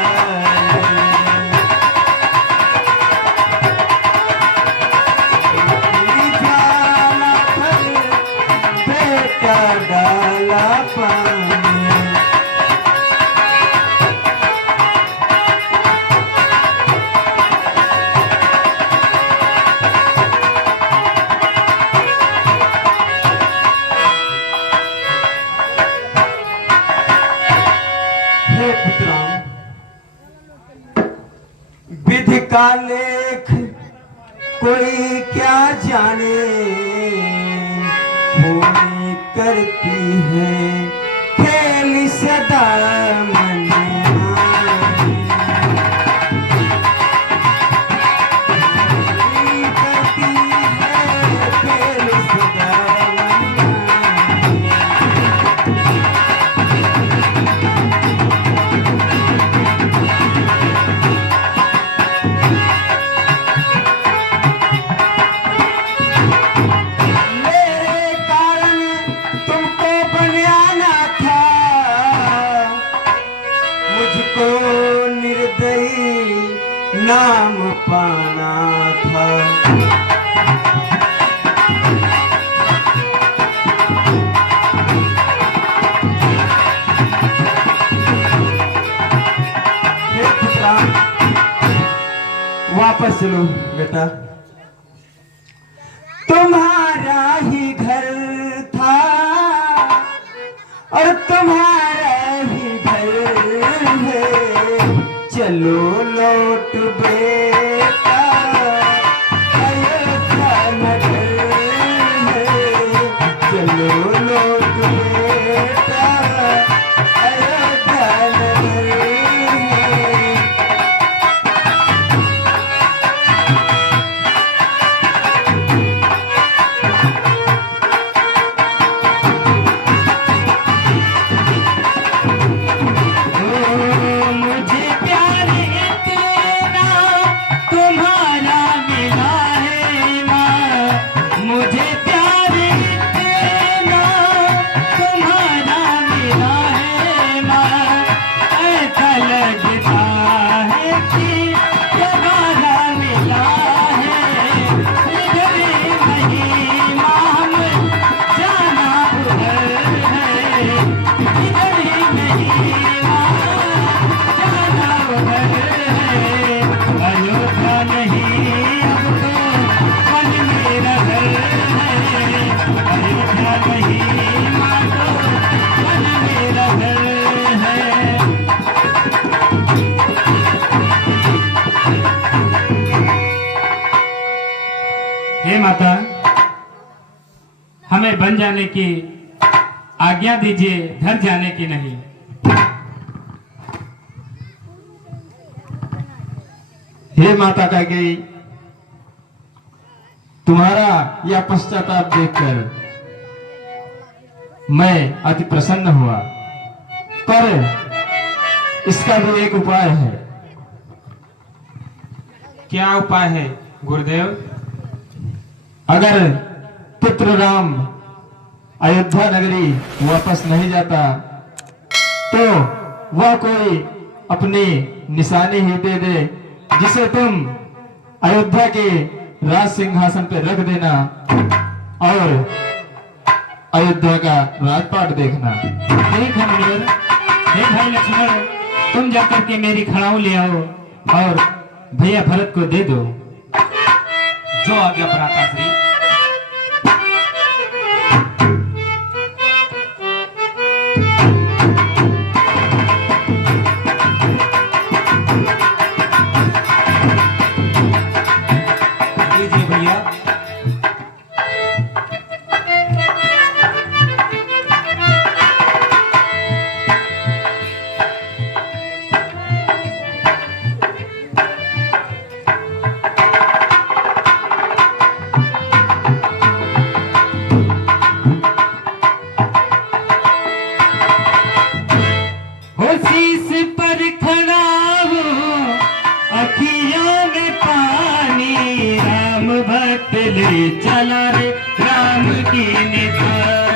ज्वाला पर बेटा डाला पानी। हे पुत्राम, विधि का लेख कोई क्या जाने, होनी करती है खेल सदा मन माने। होनी करती है खेल सदा मन माने। मेरे कारण तुमको बनाना था, मुझको निर्दयी नाम पाना था। हे पुत्रा, वापस चलो बेटा। तुम्हारा ही घर था और तुम्हारा ही घर है। चलो लौट बेटा, अयोध्या नगर है। चलो लौट बेटा, अयोध्या नगर है। मुझे प्यार इतना तुम्हारा मिला है माँ। मुझे प्यार इतना तुम्हारा मिला है माँ। ऐसा लगता है कि दोबारा मिला है। इधर नहीं माँ, हम जाना उधर है। इधर नहीं माँ, जाना उधर है। अयोध्या नहीं अब तो मन मेरा घर है। अयोध्या नहीं माँ, तो मन मेरा घर है। हे माता, हमें बन जाने की आज्ञा दीजिए, घर जाने की नहीं। हे माता कैकेयी, तुम्हारा यह पश्चाताप देखकर मैं अति प्रसन्न हुआ, पर इसका भी एक उपाय है। क्या उपाय है गुरुदेव? अगर पुत्र राम अयोध्या नगरी वापस नहीं जाता तो वह कोई अपनी निशानी ही दे दे, जिसे तुम अयोध्या के राज सिंहासन पे रख देना और अयोध्या का राजपाट देखना। ठीक है मुनिवर। हे भाई लक्ष्मण, तुम जाकर के मेरी खड़ाऊ ले आओ और भैया भरत को दे दो। जो आज्ञा भ्राता श्री। ले चला रे राम की नेता।